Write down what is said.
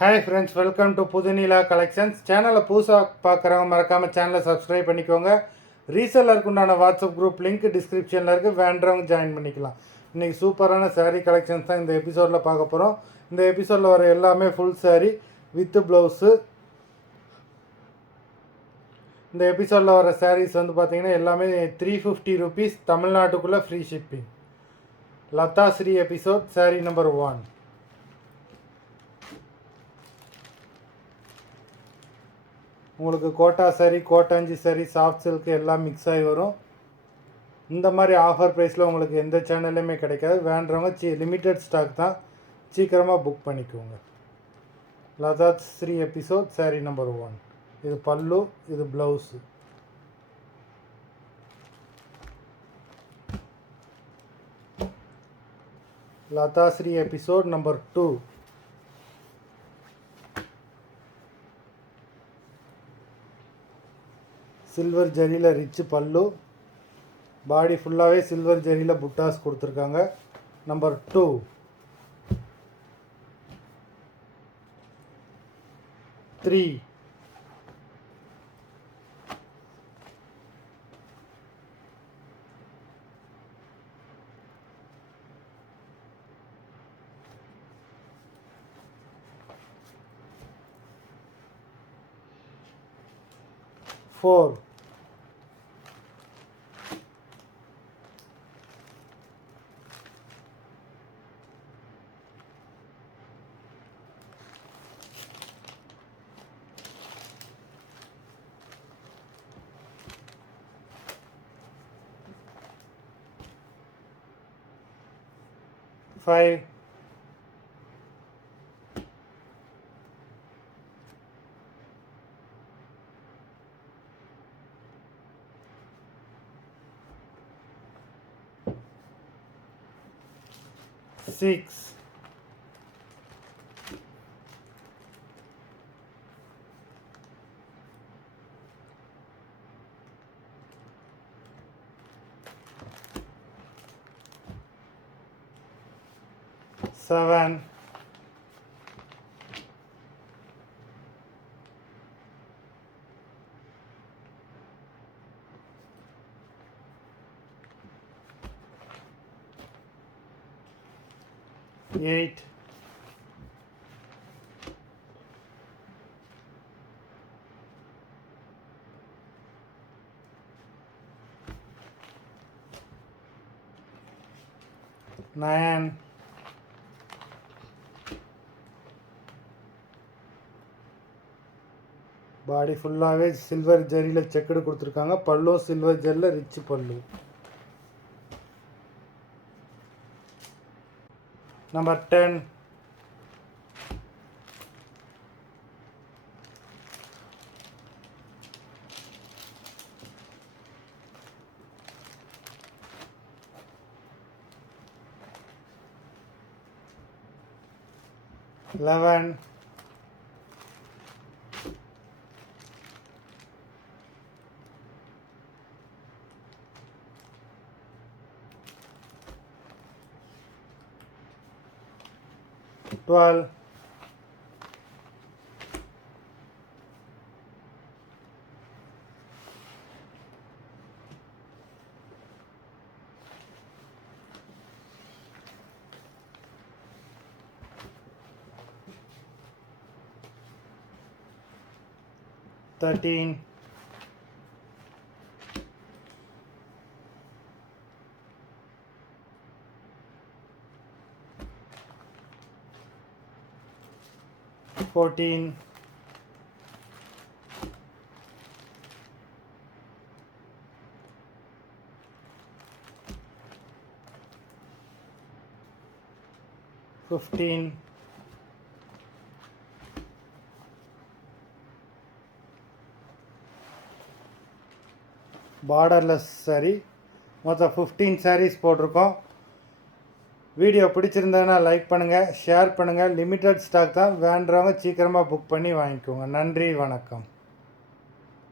Hi friends, welcome to Puthunila collections. சேனலை புதுசாக பார்க்குறவங்க மறக்காமல் சேனலை சப்ஸ்கிரைப் பண்ணிக்கோங்க. ரீசெல்லருக்கு உண்டான வாட்ஸ்அப் குரூப் லிங்க் டிஸ்கிரிப்ஷனில் இருக்குது, வேண்டவங்க ஜாயின் பண்ணிக்கலாம். இன்றைக்கி சூப்பரான சாரீ கலெக்ஷன்ஸ் தான் இந்த எபிசோடில் பார்க்க போகிறோம். இந்த எபிசோடில் வர எல்லாமே ஃபுல் சாரீ வித் ப்ளவுஸு. இந்த எபிசோடில் வர சாரீஸ் வந்து பார்த்திங்கன்னா எல்லாமே 350 rupees, தமிழ்நாட்டுக்குள்ளே free shipping. Latha Sri episode sari number 1. உங்களுக்கு கோட்டா சாரீ, கோட்டாஞ்சி சாரீ, சாஃப்ட் சில்க் எல்லாம் மிக்ஸ் ஆகி வரும். இந்த மாதிரி ஆஃபர் ப்ரைஸில் உங்களுக்கு எந்த சேனல்லையுமே கிடைக்காது. வேண்டுறவங்க லிமிட்டட் ஸ்டாக் தான், சீக்கிரமாக புக் பண்ணிக்கோங்க. Latha Sri episode sari number 1. இது பல்லு, இது blouse. Latha Sri episode number 2. Silver ஜரியில் ரிச்சு பல்லு, பாடி ஃபுல்லாகவே சில்வர் ஜரியில் புட்டாஸ் கொடுத்துருக்காங்க. நம்பர் 2. த்ரீ. ஃபோர். 5. 6. 7. 8. 9. பாடி ஃபுல்லாகவே சில்வர் ஜரியில் செக்குடு கொடுத்துருக்காங்க. பல்லு சில்வர் ஜரியில் ரிச் பல்லு. நம்பர் 10. 11. 12. 13. 14. 15. 'பார்டர்லெஸ் சாரீ. மொத்தம் 15 sarees போட்டிருக்கோம். வீடியோ பிடிச்சிருந்ததுன்னா லைக் பண்ணுங்கள், ஷேர் பண்ணுங்கள். லிமிட்டட் ஸ்டாக் தான், வேண்டுறவங்க சீக்கிரமாக புக் பண்ணி வாங்கிக்கோங்க. நன்றி, வணக்கம்.